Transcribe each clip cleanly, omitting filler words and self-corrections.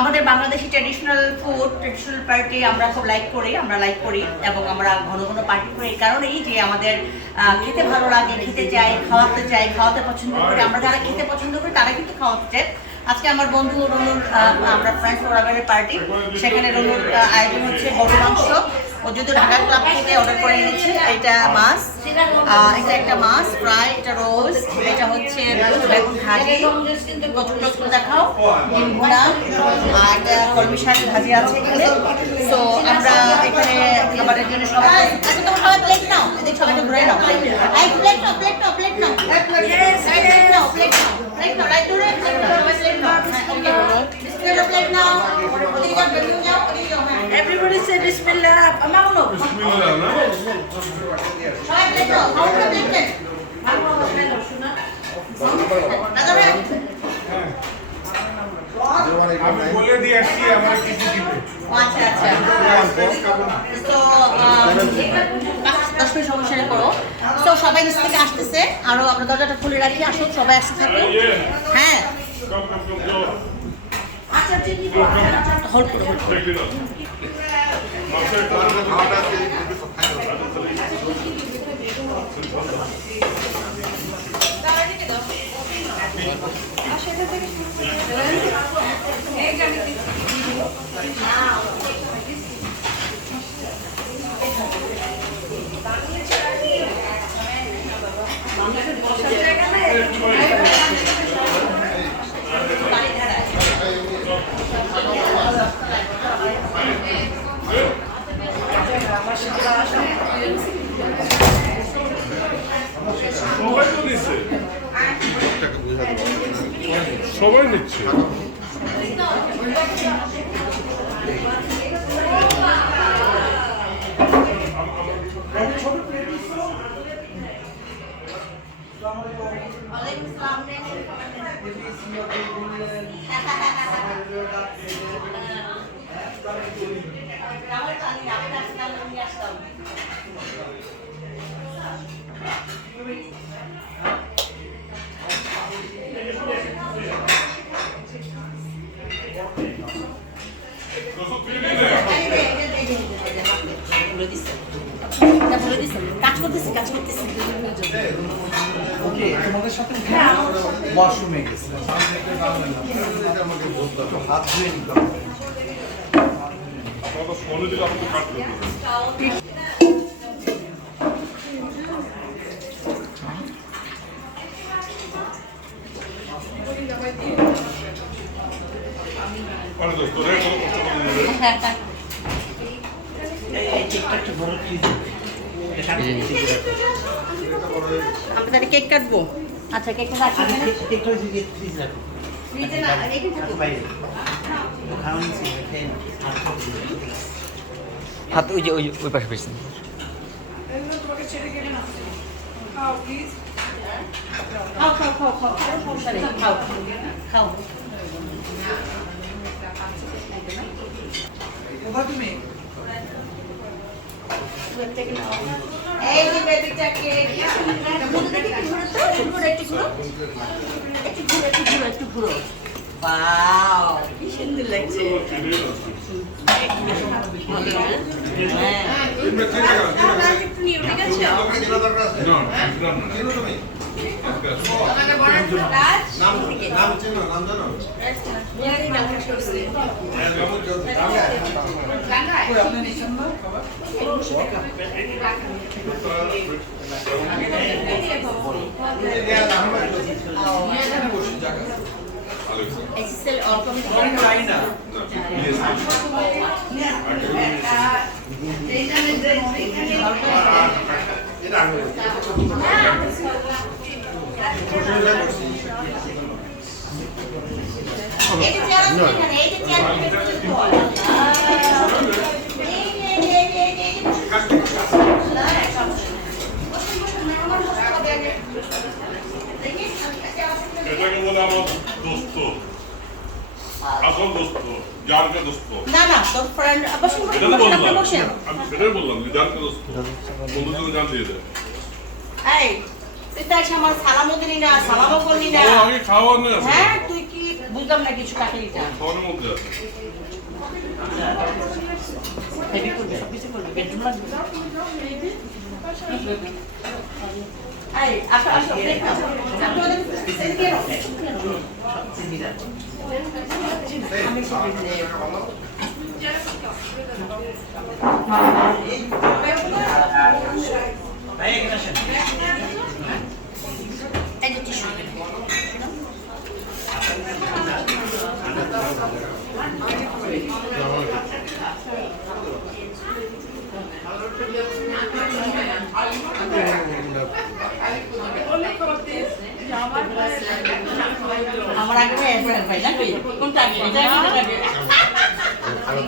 আমাদের Bangladeshi traditional food, traditional party আমরা খুব লাইক করি এবং আমরা ঘন ঘন পার্টি করি এই কারণেই যে আমাদের খেতে ভালো লাগে, খেতে চাই, খাওয়াতে পছন্দ করি। আমরা যারা খেতে পছন্দ করি তারা কিন্তু খাওয়াতে চাই। আজকে আমার বন্ধু রনুর, আমরা ফ্রেন্ডস ফোরামের পার্টি, সেখানে রনুর আয়োজন হচ্ছে গরু মাংস। ও যদি ঢাকা ক্লাব থেকে অর্ডার করে এনেছে। এটা মাছ, এটা একটা মাছ ফ্রাই, এটা রোজ, এটা হচ্ছে বেগুন ভাজি, কচুর দেখাও, ডিম ভুনা, আর একটা কলমি শাক ভাজি আছে এখানে। তো আমরা এখানে খাবারের জন্য সবাই সবাই প্লেট নাও, এদিকে সবাইকে ঘুরে নাও, প্লেট নাও, প্লেট নাও, প্লেট নাও, প্লেট নাও, প্লেট নাও, প্লেট নাও, প্লেট নাও, রাইট ধরে প্লেট নাও, সবাই প্লেট নাও। ওকে, বিসমিল্লাহ, প্লেট নাও, ওদিকে যাও, বেলুন যাও, ওদিকে যাও। হ্যাঁ, এভরিবডি সে বিসমিল্লাহ। আমা বলো বিসমিল্লাহ না, সবাই প্লেট নাও, খাওয়া প্লেট নেন, ভালো প্লেট নাও শোনা দাদা ভাই। হ্যাঁ, আমি বলে দিয়ে আসছি আমার কিছু দিতে। আচ্ছা আচ্ছা, তো 10 মিনিট সমস্যা করো। তো সবাই নিচ থেকে আসতেছে, আরো আমরা দরজাটা খুলে রাখি, আসুন সবাই আসতে থাকো। হ্যাঁ, আচ্ছা ঠিক আছে, হোল্ড করো, হোল্ড করো। সবাই নিচ্ছে। কাজ করতেছে। ওকে, তোমাদের সাথে ওয়াশরুমে গেছে, হাত ধুয়ে নিতে হবে। ফোনে দিলে আমাকে কাটতে আমরা তাহলে কেক কাটবো। আচ্ছা, কেকটা রাখি এখানে। ফ্রিজে না, রেখে থাকো। হাত ওই যে ওই পাশে পেয়েছেন। খাও। তুমি এই যে বেবিটা কেক, একটু ঘুরো। ওয়াও, কি সুন্দর লাগছে। এক্সেল অলকম চাই না। এটাকে বলে আমার দোস্ত, আসল দোস্ত, জানকে দোস্ত। না না, তোর ফ্রেন্ড বসুন, এটা তো বললাম, বসেন। আমি সেটাই বললাম যে জানকে দোস্ত, বন্ধু তো জান দিয়ে দেয়। এই তুই তো এসে আমার সালামও দিলি না, সালামও করলি না। ও আগে খাওয়া না। হ্যাঁ, তুই কি বুঝলাম না কিছু কাকেরিটা খাওয়ানোর মধ্যে আছে হেভি করবে সব কিছু করবে বেডরুম লাগবে এই আসো আসো প্লেট নাও আপনাদের সেদিকে নাও আমি সব এই যে টিস্যু আমার আগে ভাই নাকি কোনটা আগে এটা আগে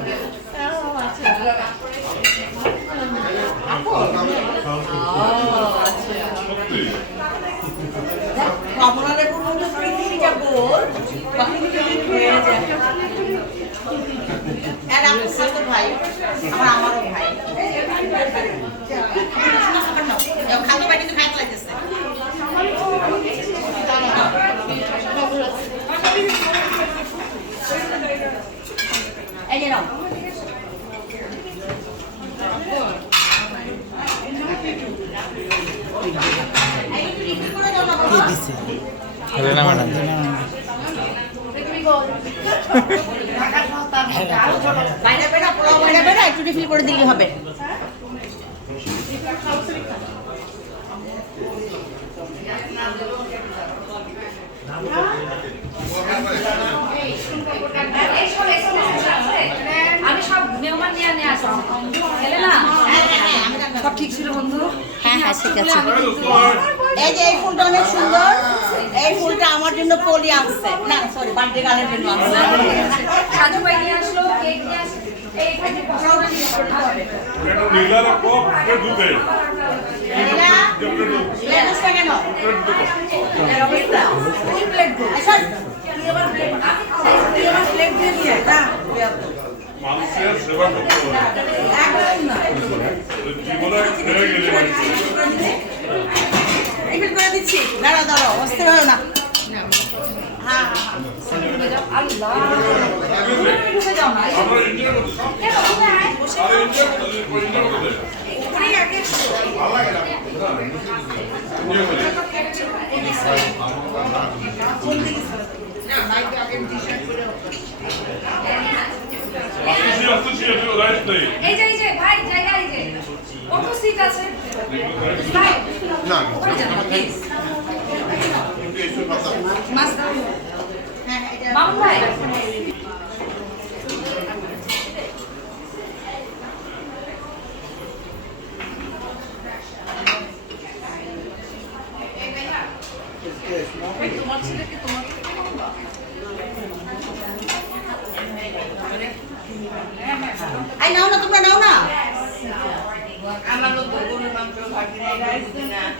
সত্যি আপনাদের কোনো তো পৃথিবী যাবো তখন কি হয়ে যায় আর আপনার সাথে ভাই আমারও ভাই খাদ্য বাড়ি কিন্তু খাইতে লাগতেছে এই যে নাও কে দিছে? হেলেনা ম্যাডাম বাইরে বেড়া পোলাও বাইরে বেড়া একটু রিফিল করে দিলেই হবে আমি সব মেহমান নিয়ে আসলাম এলে না সব ঠিক ছিল বন্ধু হ্যাঁ হ্যাঁ ঠিক আছে এই যে এই ফুলটা অনেক সুন্দর এই ফুলটা আমার জন্য পলি আনছে না সরি বার্থডে গার্লের জন্য আনছে সাজু ভাই নিয়ে আসলো কেক নিয়ে আসলো এইখানে সবটা নিয়ে করতে হবে একটু নীলা রাখো প্লেট দুধে এলা লেটুস কেন এর অবস্থা ফুল প্লেট গো আচ্ছা তুই আবার প্লেট দিয়ে দিয়ে না মানুষের সেবা করতে হবে একদম না জীবনে হয়ে গেলে মানুষ রিফিল করে দিচ্ছি দাঁড়াও দাঁড়াও অস্থির হও না হ্যাঁ আল্লাহ আমরা ইন্ডিয়া করতে আরে ইন্ডিয়া করতে উপরেই আগে ভালো লাগে না ইন্ডিয়া করতে আসতেছি একটু রাইট নেই এই যে ভাই জায়গা এই যে কত সিট আছে ভাই না ওখানে যান প্লিজ মামুন ভাই তোমার ছেলেকে তোমার আই নাও না তোমরা নাও না আমার তো গরুর মাংস ভাজি নাই